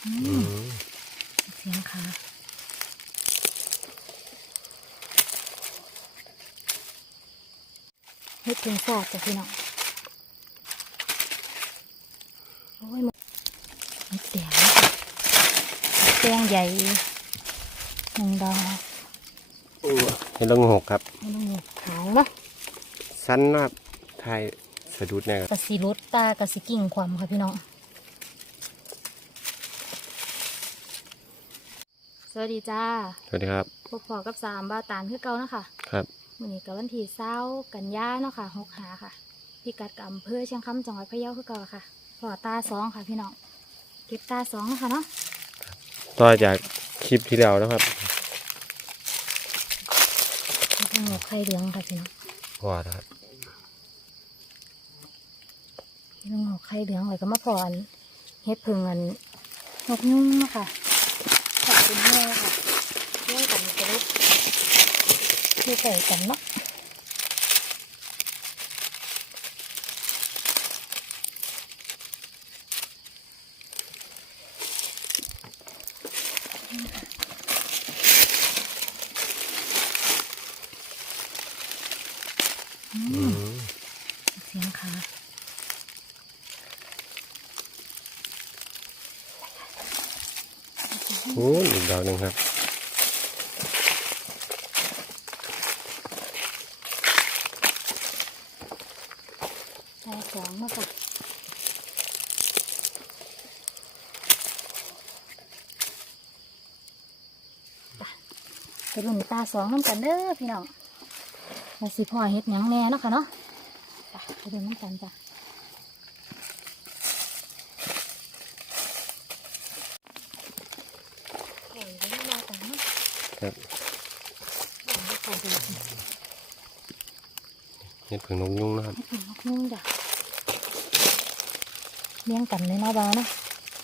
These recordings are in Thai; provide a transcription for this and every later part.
เสียงขาเฮ็ดถึงสาดจ้ะพี่น้องโอ้ยมันเฮ็ดแดงแล้วค่ะเฮ็ดแดงใหญ่หนึ่งดอกเห็ดละโงกครับไม่ต้องมีขาวเนาะสั้นนะครับไทยสะดุดแน่กระสีรุดตากระสีกิ่งความค่ะพี่น้อง สวัสดีจ้าสวัสดีครับพบพอกับสามบาตานคือเก่านะคะครับวันนี้กับวันที่เศร้ากันยาเนาะค่ะหกหาค่ะพิกัดกับอำเภอเชียงคำจังหวัดพะเยาคือเก่าค่ะพอตาสองค่ะพี่น้องเก็บตาสองนะคะเนาะต่อจากคลิปที่แล้วนะครับมีทั้งหมดไข่เหลืองค่ะพี่น้องว่านะครับมีทั้งหมดไข่เหลืองไว้ก็มาพออันเฮ็ดพึ่งอันนกยุ่งเนาะค่ะ ขอบคุณแม่ค่ะเรื่องกันจะได้ที่ใส่กันเนาะอืมเสียงขาโอ้ ดอกหนึ่งครับตาสองเนาะค่ะไปรุ่นตาสองน้ำกันเด้อพี่น้องมาสิพ่อเฮ็ดหยังแน่เนาะค่ะเนาะไปไปดูน้ำกันจ้ะโอ้ยไม่รอกันเนาะ ครับเอาไปใส่ดูสิเห็ดผึ่งนกยุงนะครับให้ถึงนกนุ่งจ้ะเลี้ยงกันเลยเนาะบาวเนาะ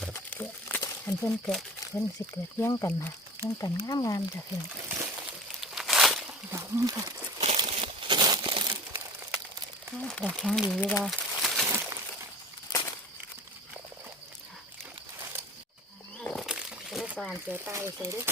ครับเกิดเพิ่นเพิ่นเกิดเพิ่นสิเกิดเลี้ยงกันค่ะเลี้ยงกันงามงามๆจ้ะเพื่อนดอกนึงค่ะอ้าวดอกแข็งดีอยู่บ่จะได้สานเสียตายใส่ด้วย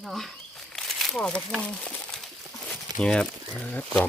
พี่น้องขอบอกไงนี่ครับดอก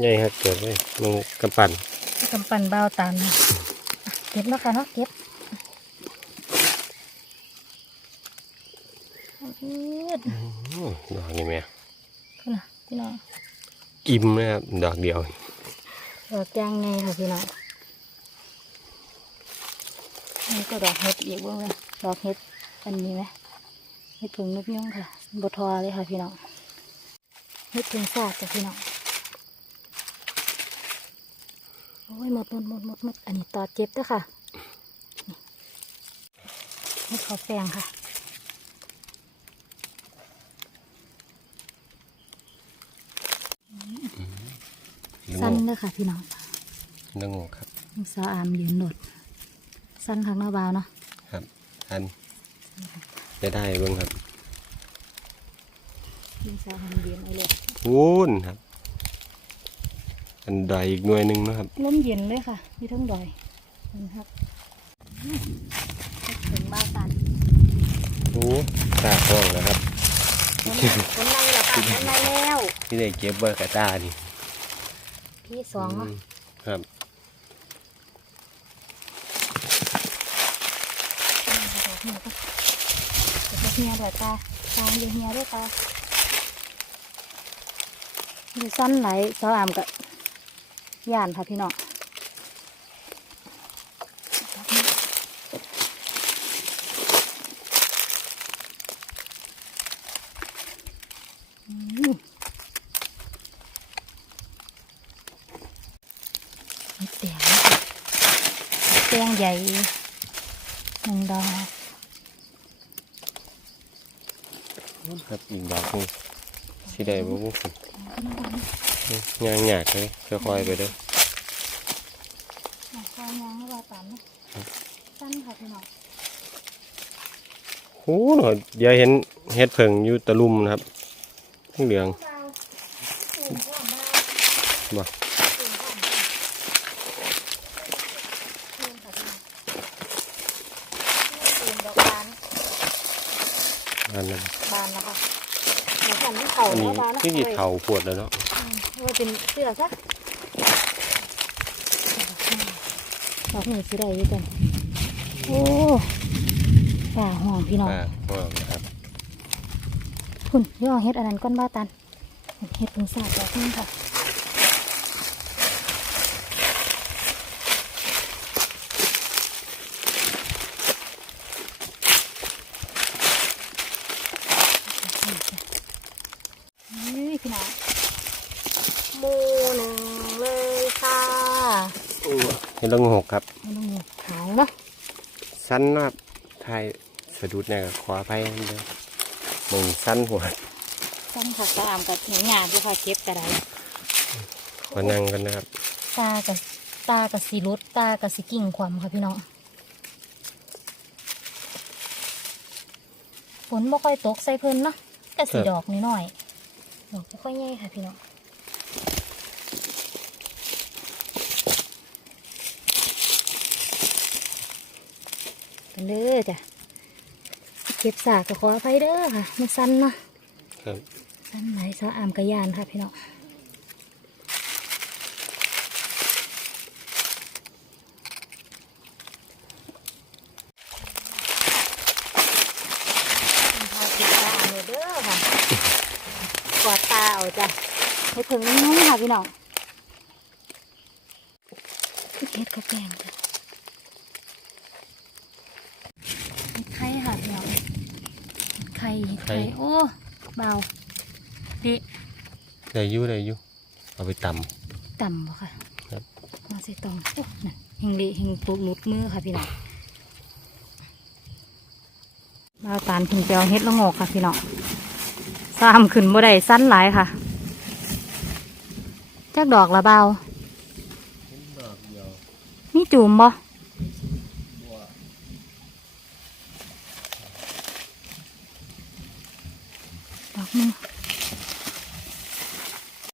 ใหญ่ครับเกิดไว้ลงกำปั่นกำปั้นเบาวตันค่ะเก็บแล้วค่ะเนาะเก็บอืดอืมดอกนี่แม่ขึ้นนะพี่น้องอิ่มนะครับดอกเดียวดอกแกงไงค่ะพี่น้องนี่ก็ดอกเห็ดอีกเบ้างเลยดอกเห็ดอันนี้ไหมเห็ดผึ่งนกยุงค่ะ บทอเลยค่ะพี่น้องเห็ดผึ่งสาดจ้ะพี่น้องโอ้ยหมดหมดหมดหมดหมดอันนี้ตอดเจ็บด้วยค่ะนี่เห็ดขาวแปลงค่ะสั้นเลยค่ะพี่น้องละโงกครับลูกสาวอามยืนโดดสั้นข้างหน้าบาวเนาะครับอันจะได้เบิ้งครับ ลูกสาวอามยืนเอาเลยวูนครับ อันใดอีกหน่วยหนึ่งนะครับ ลมเย็นเลยค่ะ มีทั้งดอยนะครับอืมถึงบ้านตันโอ้ตาคล้องนะครับคนในเหรอค่ะคนในแล้วที่ได้เก็บเบอร์กระตานี่พี่สองเนาะมครับ เดี๋ยวจะเฮียด้วยตาตาอยู่เฮียด้วยตา ดูสั้นไหลสาวอามกับย่านค่ะพี่น้องอืมเห็ดแดงนะคะเห็ดแดงใหญ่หนึ่งดอกครับอีกดอกหนึง สิได้บ่บุกย่างหยากเลยค่อยๆไปเด้ออะความยางไม่ว่าตันนะสั้นค่ะพี่น้องโอ้หนเดี๋ยวเห็นเห็ดเผิงอยู่ตะลุมนะครับเหลืองบ่อันนั้นบานแล้วค่ะ เดี๋ยวสั่นที่เข่าอันนี้แล้วบานนะที่ดีเทาปวดแล้วเนาะว่าเป็นเสื้อซะดอกหนึ่งสีใดอยู่กันโอ้ป่าห่วงพี่น้องปากห่วงนะครับคุณย่อเฮ็ดอันนั้นก้อนบ้าตันเฮ็ดเพิ่งสาดดอกนึงค่ะนี่พี่น้องหมูหนึ่งเลยค่ะ เห็นแล้วงหกครับไม่ต้องขายเนาะสั้นมากไทยสะดุดเนี่ยก็ขออภัยเด้อมึงสั้นหัวต้องผักกระอามกับหนูหยาด้วยค่ะเก็บกระไดมานั่งกันนะครับตากับตากับสีรุดตากับสีกิ่งความค่ะพี่น้องฝนบ่ค่อยตกใส่เพิ่นเนาะแต่สีดอกนิดหน่อยๆดอกบ่ค่อยใหญ่ค่ะพี่น้อง เด้อจ้ะเก็บสากกับขออภัยเด้อค่ะมันสั้นเนาะครับสั้นไหนสะอามกระยานค่ะพี่น้องพาติดตาเอาเด้อค่ะกอดตาเอาจ้ะให้ถึงน้องค่ะพี่น้องเฮ็ดกระแกงจ้ะเฮ็ดไข่ค่ะพี่น้องเฮ็ดไข่ เฮ็ดไข่โอ้เบาดิได้อยุ่ได้อยุ่เอาไปต ต่ำบ่ค่ะครับมาใส่ตองโอ้นั่นเฮงเละเฮงปุกหลุดมือค่ะพี่น้องมาเอาตาลพิงเปียวเฮ็ดละโงกค่ะพี่น้องซ้ำขึ้นบ่ได้สั้นหลายค่ะจักดอกละเบาำมีจุ่มบ่ดอกหนึง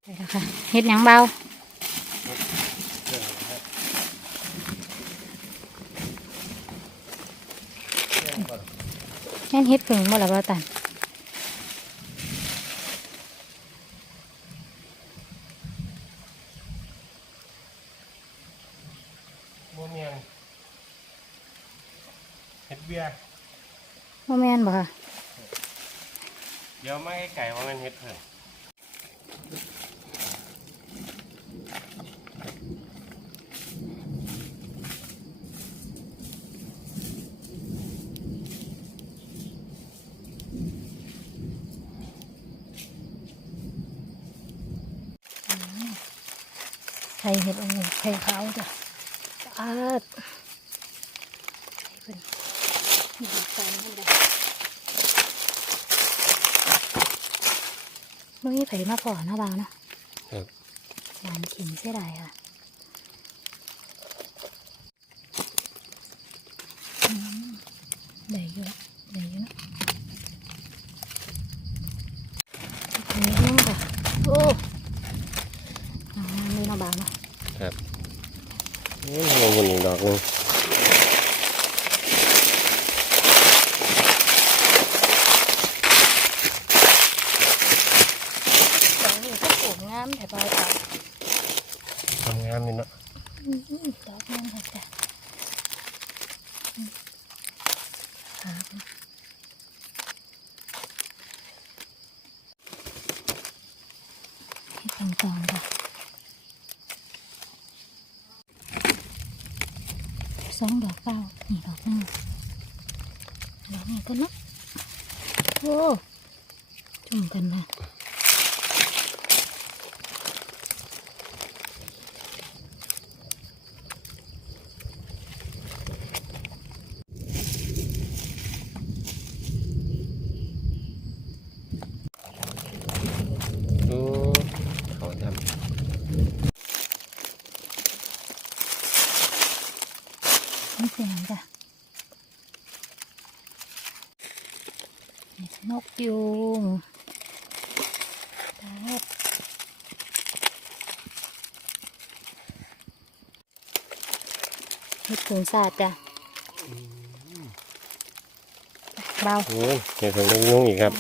ไปแล้วค่ะ เฮ็ดหยังเบาแม่นเฮ็ดผึ่งบ่ละเบาตัน โมเมียงเฮ็ดเบียร์ บ่แม่นบ่ค่ะ เดี๋ยวไม่ไก่ว่ามันเฮ็ดเพิ่น ไข่เห็ดองไข่ขาวจ้ะสะอาดไข่เป็นมีดอกแฟนมันได้เมื่อกี้ไผ่มาก่อนนะบ่าวเนาะครับหวานขิงเสียดายค่ะอืมได้เยอะได้เยอะอันนี้นุ่มค่ะ โอ้เอาไม่นาะบ่าวเนาะ ครับนี่ล งคนอีกดอกหนึง ดอกนี้ก็สวยงามแต่บ่าวจ้ะ ทำงามนี่เนาะ อืมดอกนั้นค่ะจ้ะอืมครับให้เป็นตอนค่ะ ป้านี่ดอกหนึงดอกนี้ก็เนาะโอ้จุ่มกันนะ นี่เสียงจ้ะนี่นกยูงครับเห็ดผงสาดจ้ะเบาโอ้ยเห็ดเพิ่งนกยุงอีกครับ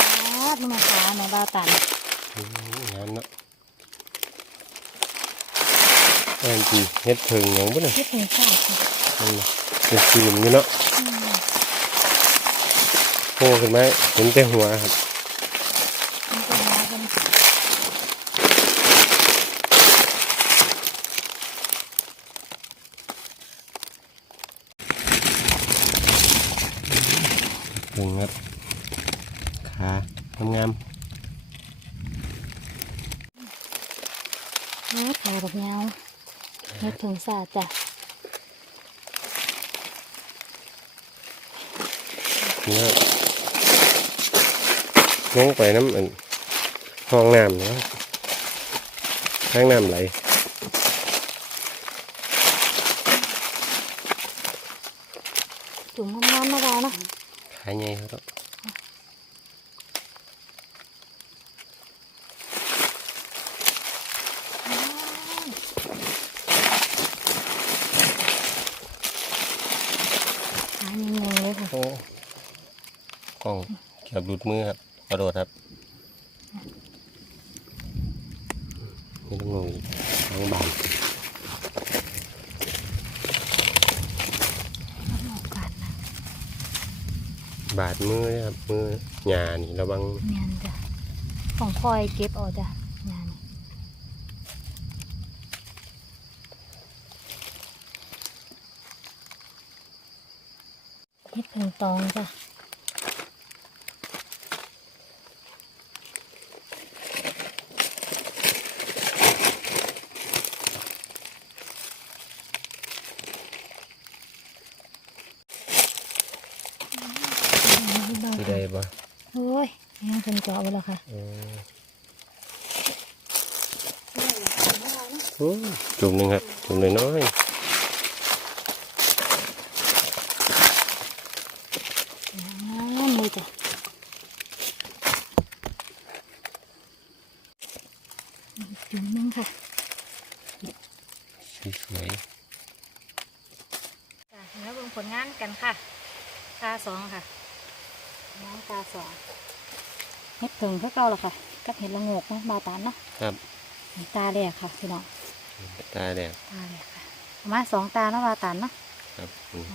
ครับนี่มาขาในบ้าวตัน อืมงามเนาะ แอนจีเฮ็ดเพิ่งหยังบ่น่ะเฮ็ดเพิ่งชาติค่ะนั่นน่ะเป็นซีมอยู่เนาะอืมโผล่ขึ้นมาเห็นแต่หัวครับ มันก็มาเป็น เพิ่งครับขาทำงาม เฮ็ดขาแบบยาว เฮ็ดเพิ่งชาติจ้ะนี่ครับลงไปน้ำอันห้องน้ำเนาะทางน้ำไหลจุ่มงามๆนะบ้าวเนาะขาใหญ่ครับ ขาเงงๆเลยค่ะ โอ้ กล้องเกือบหลุดมือครับกระโดดครับนี่ต้องลงอีกทั้งบาทบาดมือครับมือหยานี่ระวังแม่นจ้ะของคอยเก็บเอาจ้ะงานเฮ็ดเพิ่งตองจ้ะ ที่ ใดบ่โอ้ยยังเป็นเจาะไปแล้วค่ะเออโอ้จุ่มหนึ่งครับ จุ่มน้อยนั่นเลยจ้ะอีกจุ่มหนึงค่ะๆสวยจ้ะแล้วเบิ่งผลงานกันค่ะตาสองค่ะ น้องตาสองเฮ็ดเพิ่งเพื่อเก่าแล้วค่ะกับเห็ดละโงกเนาะบาตานเนาะๆครับตาแรกค่ะพี่น้องตาแดงตาแรกค่ะเอามาสองตาเนาะบาตานเนาะครับอืม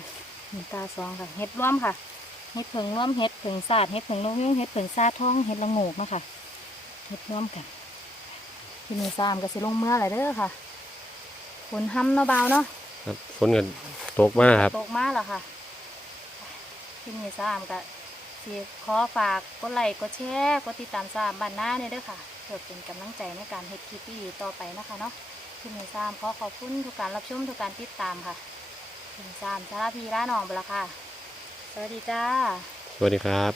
หนึ่งตาสองค่ะเห็ดร่วมค่ะเห็ดเผิงร่วมเห็ดเผิงซาดเห็ดเผิงลูกยุ่งเห็ดเผิงซาดท้องเห็ดละโงกเนาะค่ะเห็ดร่วมกันที่นี่สามก็สิลงเมื่อไรเด้อค่ะฝนห้ำเนาะเบาเนาะครับฝนกันตกมาครับตกมาแล้วค่ะที่นี่สามก็ สิขอฝากกดไลค์กดแชร์กดติดตามสามบันหน้าเนี่ยเด้อค่ะ เพื่อเป็นกำลังใจในการเฮ็ดคลิปดีต่อไปนะคะเนาะที่นี่สามขอขอบคุณทุกการรับชมทุกการติดตามค่ะคุณสามสารพีร้านองไปละค่ะ สวัสดีจ้า สวัสดีครับ